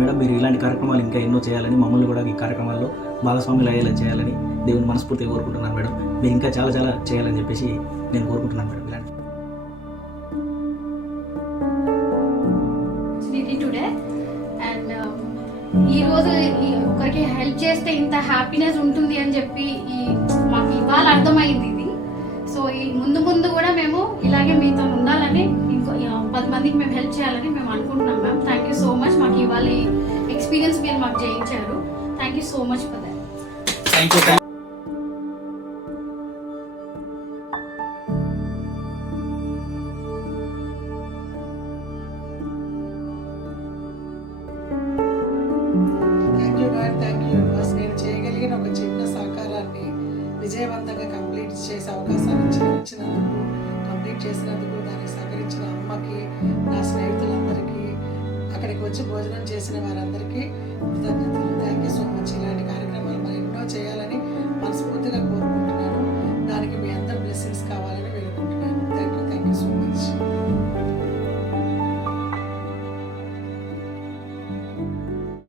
Madam మీరు ఇలాంటి కార్యక్రమాలు ఇంకా ఎన్నో చేయాలని, మమ్మల్ని కూడా ఈ కార్యక్రమాల్లో భాగస్వాములు అయ్యేలా చేయాలని దేవుని మనస్ఫూర్తిగా కోరుకుంటున్నాను మేడం. మీరు ఇంకా చాలా చాలా చేయాలని చెప్పేసి నేను కోరుకుంటున్నాను మేడం. ఇలాంటి టుడే అండ్ ఈరోజు ఒకరికి హెల్ప్ చేస్తే ఇంత హ్యాపీనెస్ ఉంటుంది అని చెప్పి మాకు ఇవాళ అర్థమైంది ఇది. సో ఈ ముందు ముందు కూడా మేము ఇలాగే మీతో ఉండాలని, ఇంకో 10 మందికి మేము హెల్ప్ చేయాలని మేము అనుకుంటున్నాం ma'am. Thank you so much. మాకు ఇవాళ ఎక్స్పీరియన్స్ మీరు మాకు చేయించారు. Thank you so much for that. Thank you. Thank you universe. నేను చేయగలిగిన ఒక చిన్న సహకారాన్ని విజయవంతంగా కంప్లీట్ చేసే అవకాశాన్ని ఇచ్చినందుకు, కంప్లీట్ చేసినందుకు, దానికి సహకరించిన అమ్మకి, నా స్నేహితులందరికీ, అక్కడికి వచ్చి భోజనం చేసిన వారందరికీ కృతజ్ఞతలు. Thank you so much. ఇలాంటి కార్యక్రమాలు మరి ఎన్నో చేయాలని మనస్ఫూర్తిగా కోరుకుంటున్నాను. దానికి మీ అందరి బ్లెస్సింగ్స్